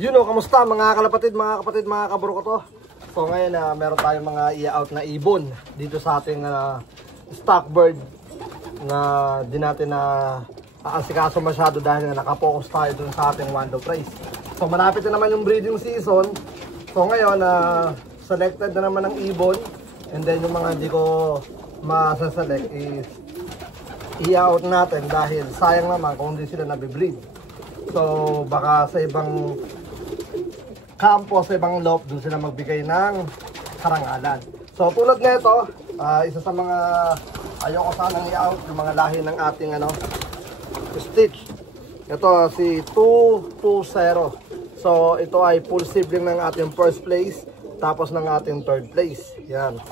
Yun o, kamusta mga kalapatid, mga kaburo ko to. So ngayon meron tayong mga i-out na ibon dito sa ating stock bird na di natin aasikaso masyado dahil nakapokus tayo dun sa ating Wando Price. So malapit na naman yung breeding season. So ngayon selected na naman ng ibon, and then yung mga hindi ko masaselect is i-out natin dahil sayang naman kung hindi sila nabibreed. So baka sa ibang kampo, sa ibang loft, dun sila magbigay ng karangalan. So tulad nito, isa sa mga ayoko sanang i-out yung mga lahi ng ating Stitch. Ito si 220. So ito ay full sibling ng ating first place, tapos ng ating third place. Yan.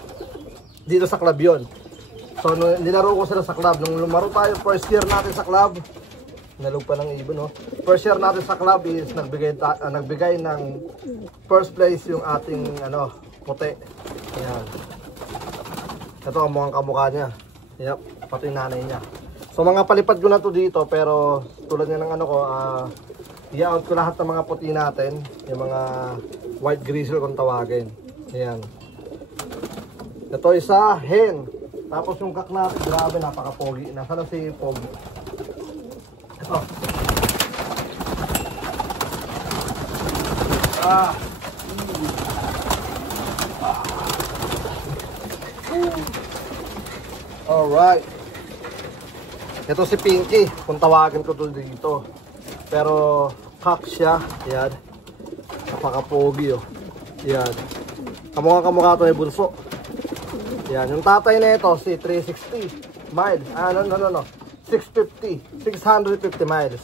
Dito sa club yun. So nilaro ko sila sa club. Nung lumaro tayo first year natin sa club, nalog pa ng ibon, no? First year natin sa club is nagbigay ng first place yung ating puti. Ayan. Ito ang mukhang kamukha niya. Yep, pati nanay niya. So mga palipad ko na to dito, pero tulad nga ng i-out ko lahat ng mga puti natin, yung mga white grizzle kung tawagin. Ayan. Ito isa hen. Tapos yung kak natin, grabe, napaka-pogi. Nasaan na si Pogi? Ito. Alright. Ito si Pinky, kung tawagin ko to dito. Pero kak siya. Yan. Napaka-pogi, oh. Yan. Kamukha to ay bunso. Yan. Yung tatay na ito, si 360 miles. 650 miles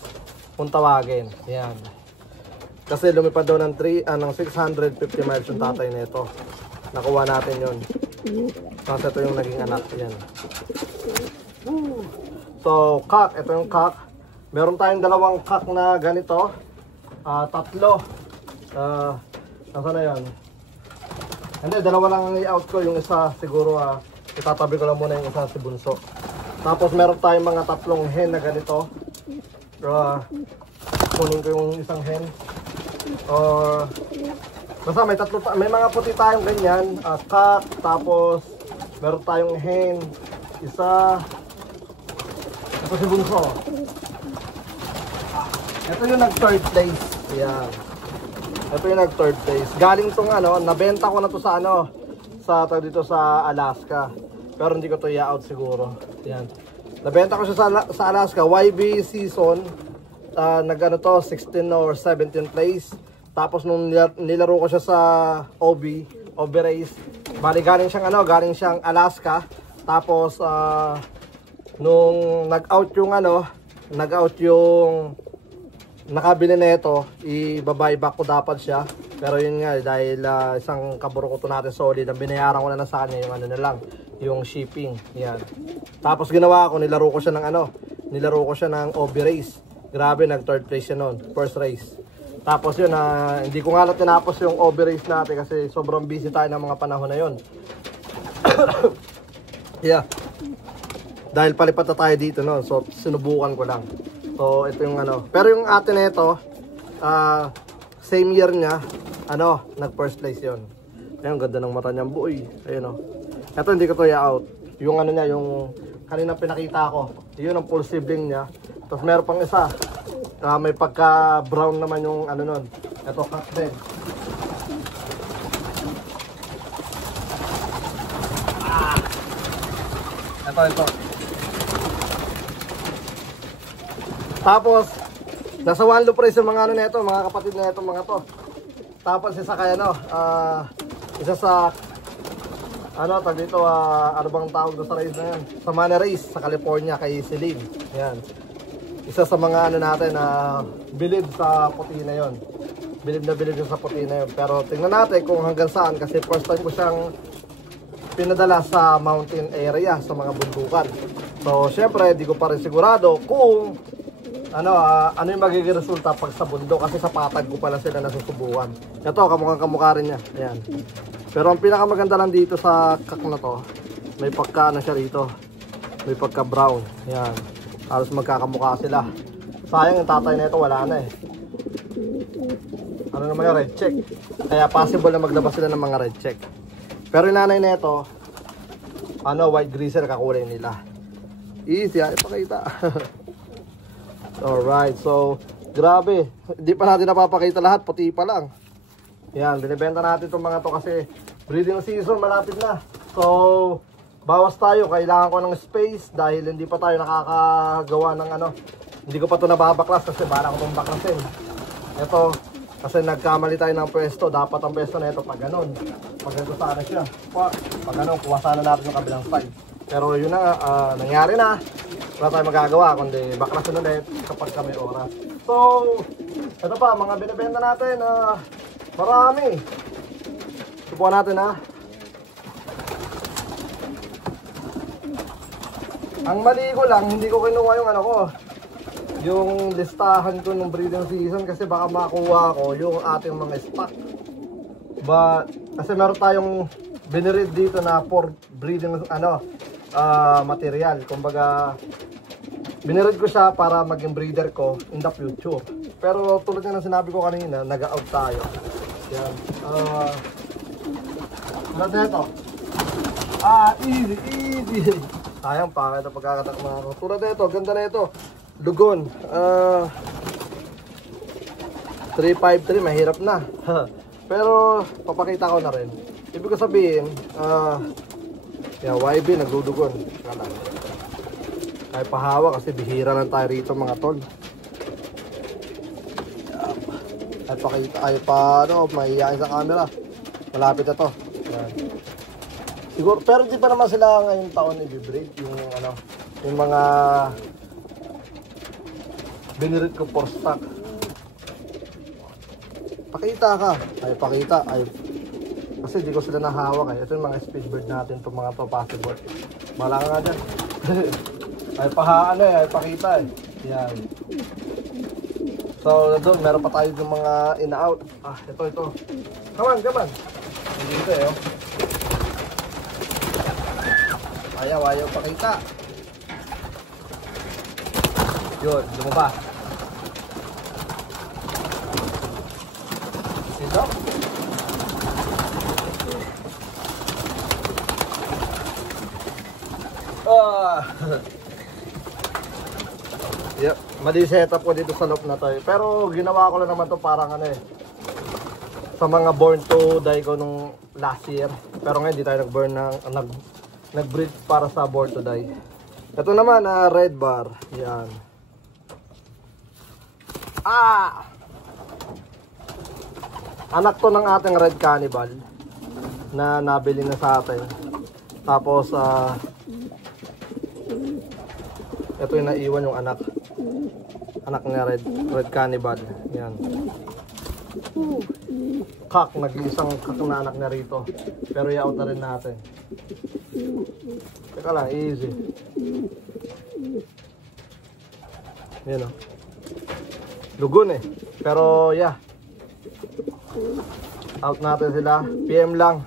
kung tawagin. Yan. Kasi lumipad daw ng 650 miles yung tatay nito. Nakuha natin yun. Kasi ito yung naging anak. Yan. So cock, ito yung cock. Meron tayong dalawang cock na ganito. Tatlo. Nasaan na yan? Hindi, dalawa lang i-out ko. Yung isa siguro itatabi ko lang muna yung isa si bunso. Tapos meron tayong mga tatlong hen na ganito. Kunin ko yung isang hen. Or basta may mga puti tayong ganyan, cock, tapos meron tayong hen, isa. Ito si bunso. Ito yung nag-third place. Ayan. Ito yung nag-third place. Galing tong nabenta ko na to sa dito sa Alaska. Pero hindi ko to i-out siguro. Yan. Nabenta ko siya sa Alaska. YB season. To 16 or 17 place. Tapos nung nilaro ko siya sa OB race. Bali galing siyang Alaska. Tapos nung nag-out yung nakabili na ito, i-buy back ko dapat siya. Pero yun nga, dahil isang kaburo ko to natin solid, ang binayaran ko na sa kanya yung yung shipping. Yan. Tapos ginawa ko, nilaro ko siya ng OB race. Grabe, nag third place siya noon, first race. Tapos yun, hindi ko nga tinapos yung OB race natin kasi sobrang busy tayo ng mga panahon na yun. Yeah. Dahil palipat na tayo dito, no? So sinubukan ko lang. So ito yung pero yung atin na ito, same year niya, nag first place yon. Ayun, ganda ng mata niya, boy. Ayun, ito hindi ko to i-out. Yung niya, yung kanina pinakita ko, yun ang full sibling niya. Tapos meron pang isa, may pagka brown naman yung nun. Ito cock din. Ito. Tapos nasa one loop race yung mga nito, mga kapatid na ito, mga to. Tapos isa kaya isa sa tag dito, ano bang tawag doon sa race na yan? Sa Mana Race sa California kay Celine. Yan. Isa sa mga natin bilib sa puti na yon. Bilib na sa puti na yon. Pero tingnan natin kung hanggang saan, kasi first time ko siyang pinadala sa mountain area, sa mga bundukan. So syempre di ko pa rin sigurado kung ano yung magiging resulta pag sa bundok, kasi sa patag ko pala sila nasusubukan. Ito, kamukha rin niya. Ayan. Pero ang pinakamaganda lang dito sa kak na to, may pagka siya rito. May pagka brown. Ayan. Halos magkakamukha sila. Sayang yung tatay na ito, wala na eh. ano naman yung red check. Kaya possible na maglabas sila ng mga red check. Pero yung nanay na ito, white greaser kakulay nila. Easy, ay pakita. Alright, so grabe. Hindi pa natin napapakita lahat, puti pa lang. Yan, binibenta natin itong mga to kasi breeding season malapit na. So, bawas tayo. Kailangan ko ng space dahil hindi pa tayo nakakagawa ng hindi ko pa ito nababaklas kasi bala ko itong baklasin. Ito, kasi nagkamali tayo ng pwesto. Dapat ang pwesto na ito pag ganun. Pag ganito sana siya. Pag ganun, kuha sana natin yung kabilang side. Pero yun na nga, nangyari na. Wala tayong magagawa kundi baklasin ulit kapag kami oras. So, ito pa, mga binibenta natin. Marami. Subukan natin Ang mali ko lang, hindi ko kinuha yung yung listahan ko ng breeding season kasi baka makuha ko yung ating mga stock. But kasi meron tayong binirid dito na for breeding material. Kumbaga binirid ko siya para maging breeder ko in the future. Pero tulad nga ng sinabi ko kanina, nag-out tayo. Yan. Tulad na ito. Easy. Sayang pa ito pagkakatak mga ko. Tulad na ito, ganda na ito. Lugon. 353, mahirap na. Pero papakita ko na rin. Ibig ko sabihin, YB nagdudugon. Kahit pahawa kasi bihira lang tayo rito mga tol. Kahit pakita kayo mahihain sa camera. Malapit na to. Siguro, pero di pa naman sila ngayong taon i-breed yung mga binirit ko for stock. Pakita ka. Pakita. Kasi di ko sila nahawak Ito yung mga speedbird natin. Itong mga to possible. Mala ka nga dyan. Pakita Yan. So, doon, meron pa tayo yung mga in-out. Ito. Come on. Dito Ayaw pakita. Yun, lumabas. Ito. Yep, mali setup ko dito sa loop na to Pero ginawa ko lang naman to parang sa mga born to die ko nung last year. Pero ngayon di tayo nag-breed para sa born to die. Ito naman red bar. Yan. Anak to ng ating red cannibal na nabili na sa atin. Tapos ito yung naiwan yung anak niya red cannibal. Yan. Nag-iisang kak na anak niya rito. Pero i-out na rin natin. Teka lang, easy. Yan Lugon Pero out natin sila. PM lang.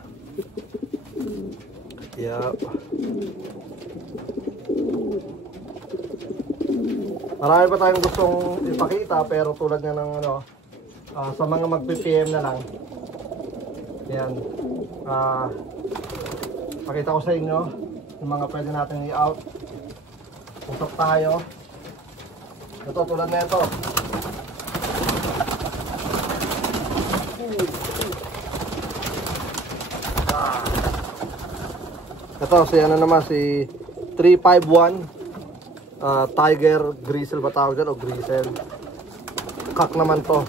Yup. Marami pa tayong gustong ipakita pero tulad nga ng sa mga mag-PM na lang. Yan. Pakita ko sa inyo yung mga pwede natin i-out. Usap tayo. Ito tulad na ito. Ito si 351 Tiger Grizzle ba tawag dyan o Grizzle. Kak naman to.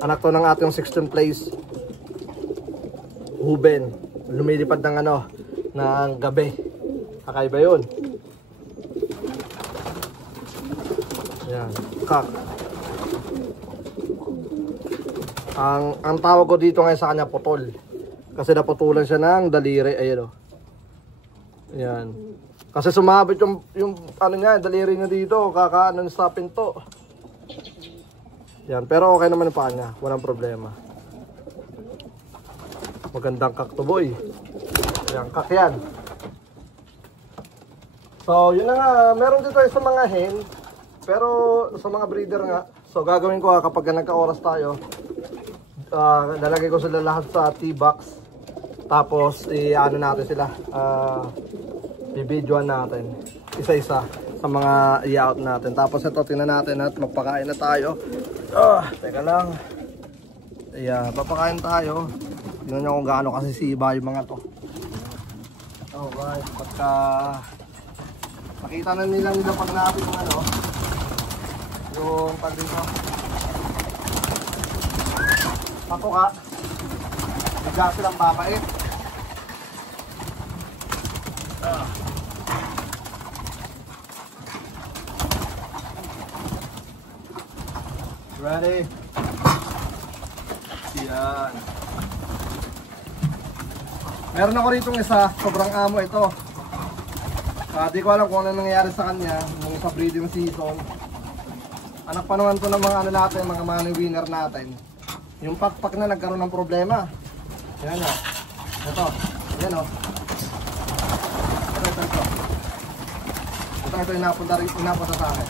Anak to ng ating 16th place Huben. Lumilipad ng ng gabi. Kakaiba yun. Yan, kak. Ang tawag ko dito ngayon sa kanya putol. Kasi naputulan siya ng daliri. Ayan Yan. Kasi sumabit yung daliri niya dito. Kakaanan sa pinto. Yan, pero okay naman yung paa niya. Walang problema. Magandang kak to boy. Yan, kak yan. So, yun na nga. Meron dito sa mga hen. Pero sa mga breeder nga, so gagawin ko kapag nagka-oras tayo, lalagay ko sila lahat sa T-box. Tapos i-ano natin sila, i-videoan natin isa-isa sa mga i-out natin. Tapos ito, tingnan natin at magpakain na tayo. Teka lang. Ayan, papakain tayo. Tingnan nyo kung gaano kasi siba yung mga to. Alright, pagka makita na nila pag natin yung ano, yung pag dito patuka, bigla silang papait. Ready? Yan. Meron ako rito isa, sobrang amo ito. Di ko alam kung ano nangyayari sa kanya nung sa breeding season. Anak pa naman to ng mga ano natin, mga money winner natin. Yung pakpak na nagkaroon ng problema. Yan o. Ito. Yan o. Ito yung inapunta sa akin.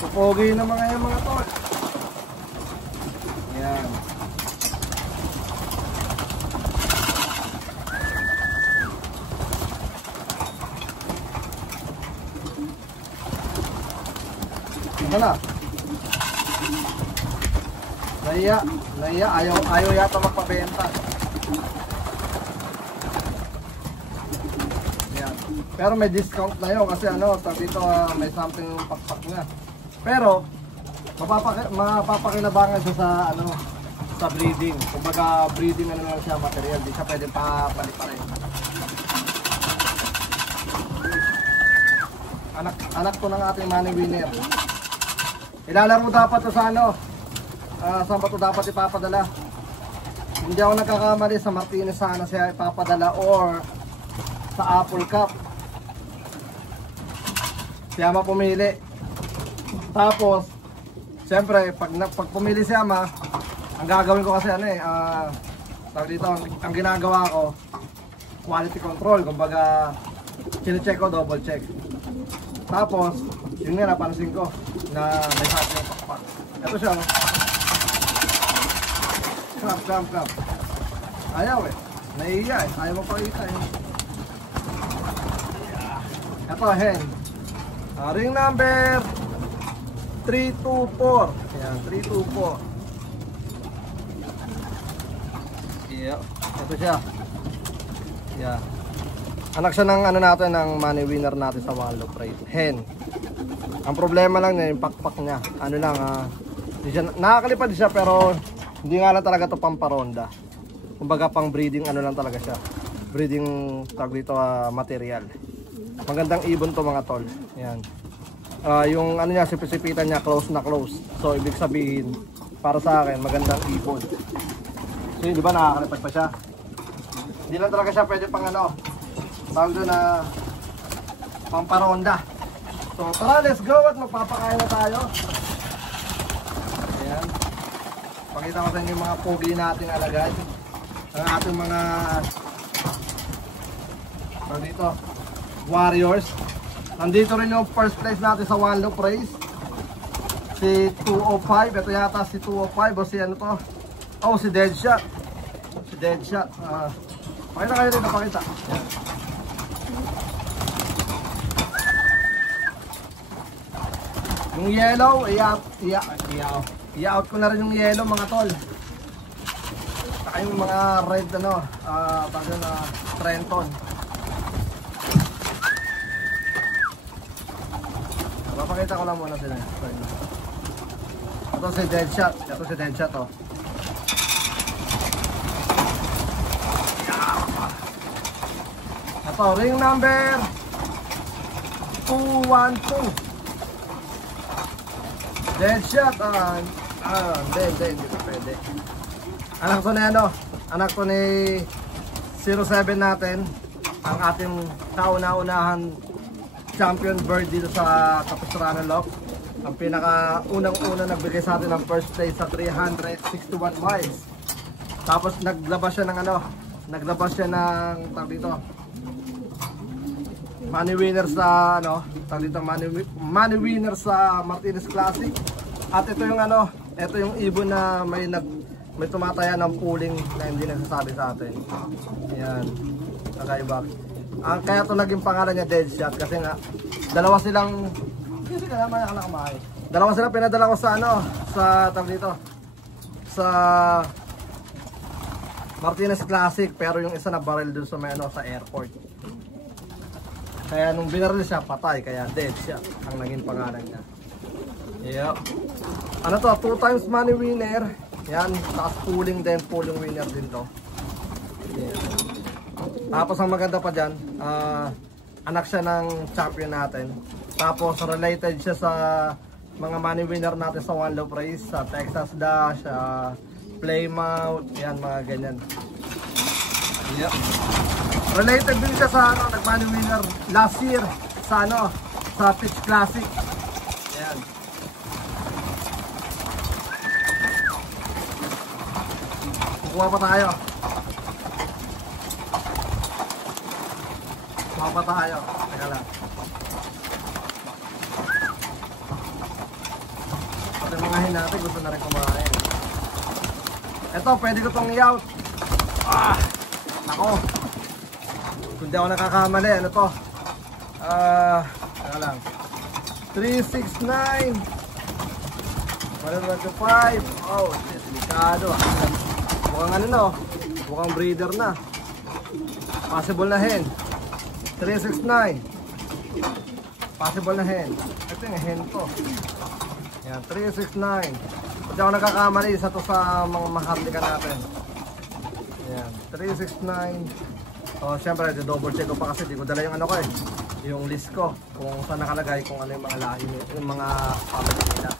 Pupogi na mga yung mga tol. Yan. Ito na. Naiya, ayaw yata magpabenta. Yan. Pero may discount na yun kasi ano, dito may something yung pakpak na. Pero mapapakinabangan siya sa ano, sa breeding. Kumbaga breeding ano lang siya material, di siya pwedeng papalit pa rin. Anak to ng ating money winner. Ilalaro dapat to sa ano, saan ba to dapat ipapadala? Hindi ako nagkakamali, sa Martinez sana siya ipapadala or sa Apple Cup. Siya mapumili. Tapos siyempre pag pumili si Ama, ang gagawin ko kasi ano dito, ang ginagawa ko quality control, kumbaga chine-check ko, double check. Tapos yun nga napansin ko na may hati ng pakpak. Ito siya, no? Cramp. Ayaw naiiya ayaw mo pakita Ito, hen. Ring number 324. Ayan, 324. Yeah. Ito siya. Yeah. Anak siya ng ano natin, ng money winner natin sa Wallop Rate. Hen. Ang problema lang niya, yung pakpak niya. Ano lang, nakakalipad siya pero hindi nga lang talaga ito pamparonda. Kumbaga pang breeding ano lang talaga siya. Breeding tag dito material. Magandang ibon to mga tol. Ayan. Yung ano niya, sipisipitan niya close na close. So ibig sabihin para sa akin magandang ibon. So di ba nakakalipad pa siya? Hindi lang talaga siya pwede pang ano, tawag doon na pamparonda. So tara, let's go at magpapakain na tayo. Ayan. Pakita ko sa inyo yung mga pogi nating alagad. Ang ating mga dito warriors. Nandito rin yung first place natin sa Wallop Race, si 205. Ito yata si 205 o si ano to, oh si Deadshot. Si Deadshot. Pakita kayo rin, napakita. Yan. Yung yellow, i-out ko na rin yung yellow mga tol. Saka yung mga red ano, bago na Trenton. Papakita ko lang muna sila. Ito si Deadshot. Ito si Deadshot oh. Ito, ring number 212. Deadshot. Hindi pa pwede. Anak ko na ano, anak ko ni 07 natin. Ang ating kauna-unahan champion bird dito sa Capistrano Lock. Ang pinaka-unang-una nagbigay sa atin ng first place sa 361 miles. Tapos naglabas siya ng ano, naglabas siya ng tag dito. money winner sa ano, tawag dito money winner sa Martinez Classic. At ito yung ano, ito yung ibon na may tumataya ng pooling na hindi nagsasabi sa atin. Yan. Kakaiba. Kaya ito naging pangalan niya Deadshot kasi nga dalawa silang pinadala ko sa ano, sa tawag dito, sa Martinez Classic, pero yung isa na barrel dun sa may ano, sa airport. Kaya nung binaril siya, patay, kaya Deadshot ang naging pangalan niya. Yep. Ano to, 2 times money winner. Yan, tapos pooling din, pooling winner din to. Yeah. Tapos ang maganda pa dyan, anak siya ng champion natin. Tapos related siya sa mga money winner natin sa One Love Race, sa Texas Dash, Plymouth, yan mga ganyan. Yep. Related din siya sa ano, nag-money winner last year sa ano, sa Pitch Classic. Yan. Kukuha pa tayo. Teka lang. Pati mga hin natin gusto na rin kumain. Ito, pwede ko itong i-out. Ako. Kung di ako nakakamali, ano to? Teka lang. 369. 125. Oh, delikado. Mukhang ano no? Mukhang breeder na. Possible na hen. 369. Possible na hen. Ito yung hen to. Yan, 369. Kung di ako nagkakamali, isa to sa mga maharlika natin. Yan, 369. So, syempre, double check ko pa kasi di ko dala yung ano ko eh. Yung list ko. Kung saan nakalagay, kung ano yung mga lahi, yung mga family nila.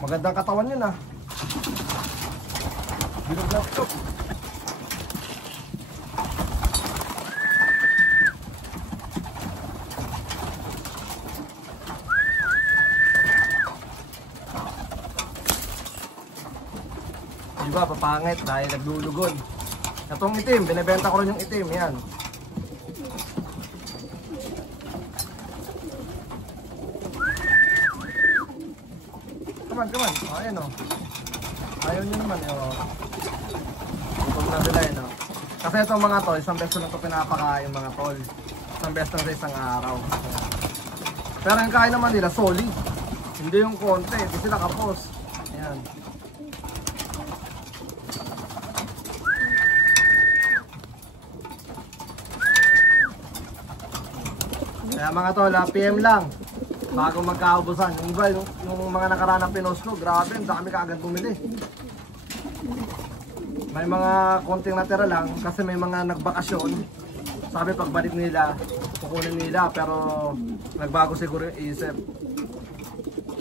Magandang katawan yun ah. Bilog na ito. Diba, papangit dahil naglulugod. Itong itim, binibenta ko rin yung itim, yan. Come on. Oh, ayan o. Ayaw nyo naman o. Itong nabila yun o. Kasi itong mga tol, isang beso lang ito pinapakain mga tol. Isang beso lang sa isang araw. Ayan. Pero yung kain naman nila, solid. Hindi yung konti, hindi sila kapos. Ayan. Kaya mga tol, PM lang bago magkaubusan. Yung iba, yung mga nakaraan ng pinost ko, grabe, ang dami kaagad bumili. May mga konting natira lang kasi may mga nagbakasyon. Sabi pagbalik nila, kukunin nila, pero nagbago siguro yung isip.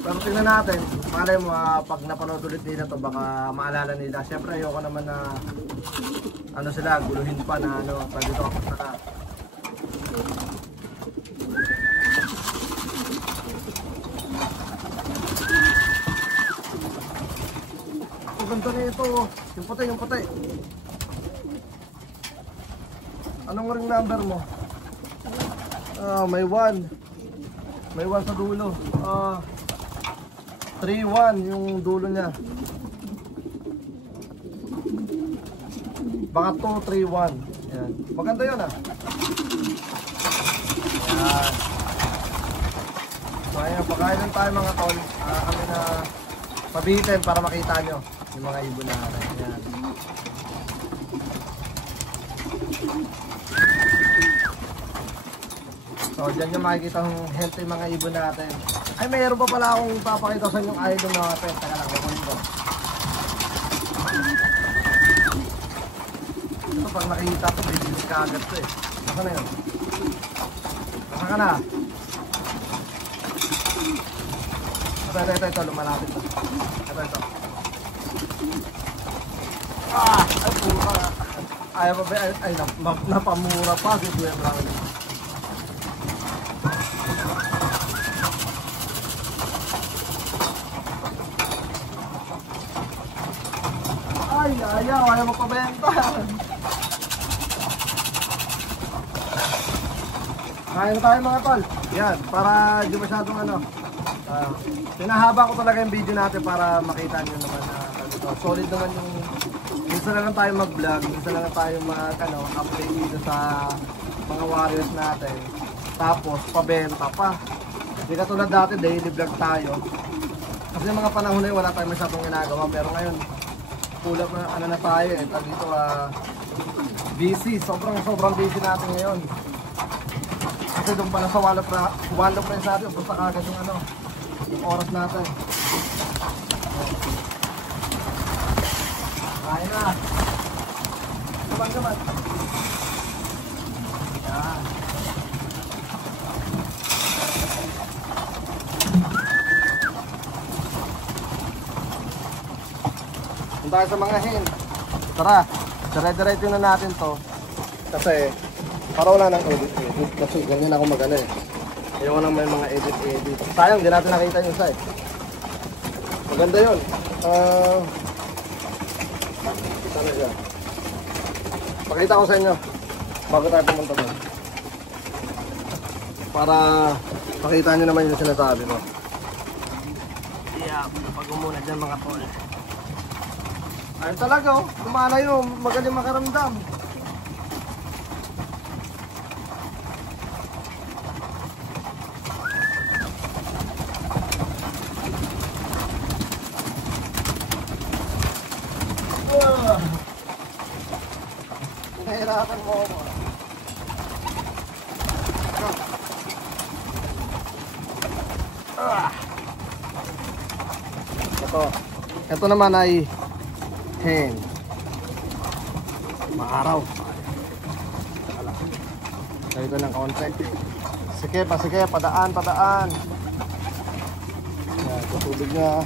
Pero tingnan natin, malay mo pag napanood ulit nila to, baka maalala nila. Siyempre ayoko naman na ano sila, guluhin pa na ano, pag dito ako na ganda na ito, yung puti. Anong ring number mo? May 1. May 1 sa dulo. 3-1 yung dulo niya. Baka 2-3-1. Yan. Maganda yun ah. Yan. So ayan, pagkain lang tayo mga tol. Kami na pabihitin para makita nyo yung mga ibon natin. Yan. So dyan nyo makikita yung healthy yung mga ibon natin. Ay, mayroon pa pala akong papakita sa yung idol natin. Taka lang, kukunin ko. Ito pag nakikita ito, bibili ka agad ito eh. Nasa na yun? Nasa ka na? Ito, lumalapit na. Ito. Ay, pura. Ayaw pa ba? Ay, napamura pa si Kuya Brownie. Ay, ayaw magpabenta. Kain na tayo mga tol. Yan, para di masyadong ano. Pinahaba ko talaga yung video natin para makita nyo naman na solid naman yung minsan lang tayo mag-vlog, minsan lang tayo update dito sa mga warriors natin. Tapos pabenta pa. Hindi katulad dati, daily vlog tayo. Kasi yung mga panahon na yun, wala tayong masyadong ginagawa. Pero ngayon, pulap na ano na tayo eh. Dito busy, sobrang busy natin ngayon. Kasi doon pala sa Wallop Friends natin, basta kagad yung oras natin. Kain na. Gaban. Yan. Punta tayo sa mga hen. Tara, dire-diretso na natin to. Kasi para wala nang edit. Kasi ganyan ako mag-ano eh. Ayaw ko nang may mga edit. Sayang, hindi natin nakita yung isa eh. Maganda yun. Sana siya. Pakita ko sa inyo bago tayo pumunta doon. Para makita nyo naman yung sinasabi ko. Yeah, pag umuna dyan mga tol. Ayun talaga oh, lumalayo, magaling makaramdam. Nahirapan mo ako. Ito naman ay hen. Maaraw. Dito ng konti. Sige, padaan. Yan, tutubig niya.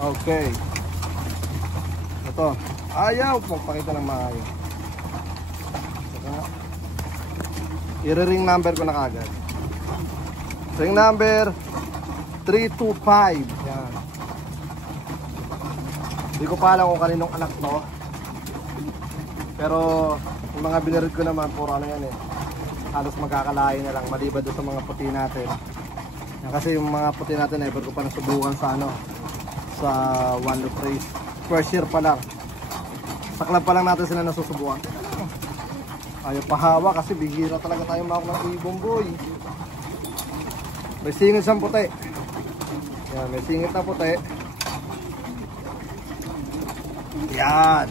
Okay. Ito. Ayaw, magpakita ng maayos. I-ring number ko na kagad. Ring number 325. Yan. Hindi ko pa alam kung kaninong anak to. Pero yung mga binirid ko naman, puro ano yan eh. Halos magkakalain na lang, maliban doon sa mga puti natin. Yan, kasi yung mga puti natin, never ko pa nasubukan sa sa Wallop Race. First year pa lang. Sa club pa lang natin sila nasusubukan. Ayaw pahawa kasi bihira talaga tayo mawak ng ibong boy. May singit siyang puti. Yan, may singit na puti. Yan.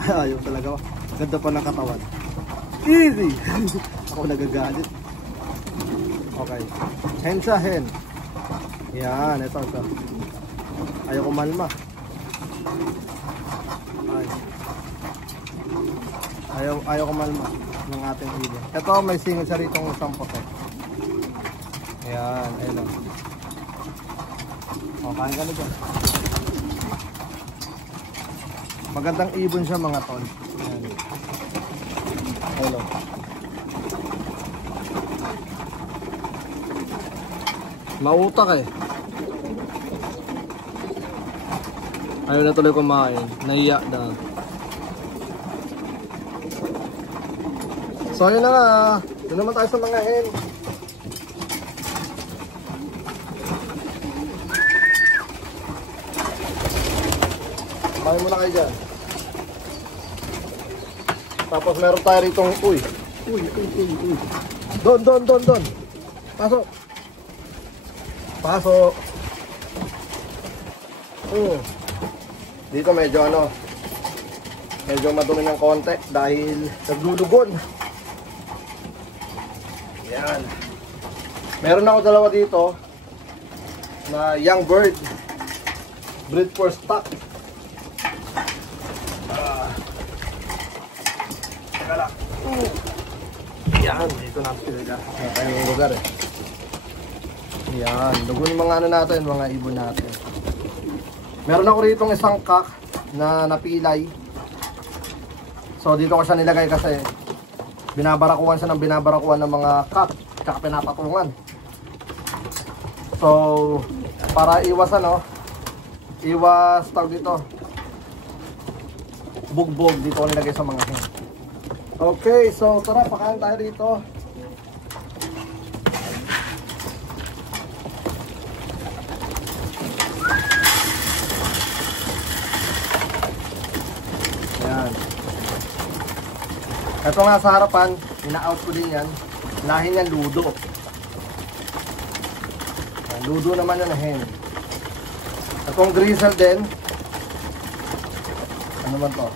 Ayaw talaga. Ganda pa ng katawan. Easy. Ako nagagalit. Okay. Hen siya, hen. Yan, ito. Ayaw ko malma. Ayaw ko malma ng ating ibon. Ito may singit siya rito ng isang puti. Yan, ayun o. O, kain ka na dyan. Magandang ibon siya mga tol. Ayan. Hello. Mautak eh. Ayaw na tuloy kumain. Nahiya na. So yun na nga. Doon naman tayo sa mga hen. Kumain muna kayo dyan. Tapos meron tayo ritong uy. Doon. Pasok. Dito medyo madumi ng konti dahil naglulugon. Yan. Meron ako dalawa dito na young bird. Breed for stock. Teka lang. Yan, dito natin sila. Kayang lugar eh. Yan, lugon yung mga natin, mga ibon natin. Meron ako rito ng isang kak na napilay. So dito ko siya nilagay kasi binabarakuan siya ng binabarakuan ng mga kak tsaka pinapatungan. So para iwas iwas tawag dito bugbog, dito ko nilagay sa mga hen. So Okay, so tara, pakain tayo dito. Ayan. Ito nga sa harapan, ina-out ko din yan. Lahi niyan ludo. Ayan, ludo naman yan hen. Itong grizzle din. Ano man to?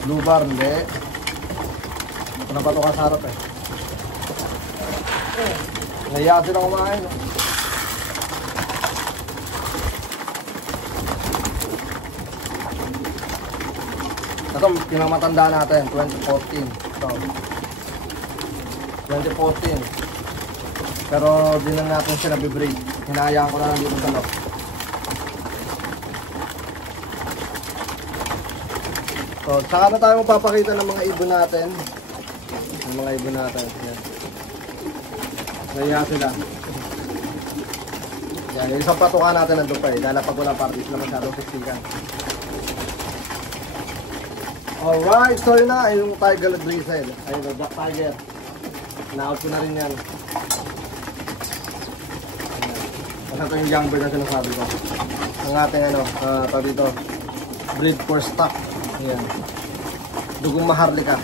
Blue bar, hindi. Ito na pa ito kasarap eh. Naiya sila kumain. Ito, pinamatanda natin, 2014. Ito. 2014. Pero di na natin sila bibreak. Hinayaan ko na lang dito sa loob. So, saka na tayo magpapakita ng mga ibon natin. Yung mga ibon natin. Yan. Naiya sila. Yan, yung isang patukan natin nandun pa eh. Dahil pag wala party sila masyadong siksikan. Alright, so yun na. Yung tiger drizzle. Ayun, the black tiger. Na-out ko na rin yan. Kasi ito yung young bird na sinasabi ko. Ang ating ano, tawag dito, breed for stock. Ayan. Dugong maharlika.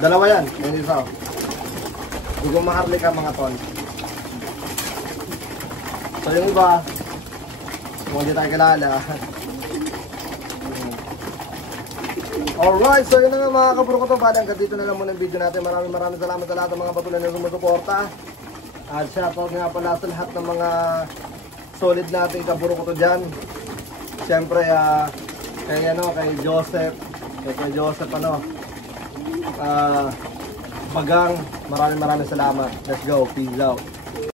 Dalawa yan. Yan isa. Dugong maharlika mga ton. So yung iba, kung hindi tayo kilala. Alright, so yun na nga mga kaburo ko to. Hanggang dito na lang muna yung video natin. Maraming salamat sa lahat ng mga patuloy na sumusuporta. At shoutout nga pala sa lahat ng mga solid nating kaburo ko to dyan. Siyempre, kay Joseph, Bagang, maraming salamat. Let's go, peace out.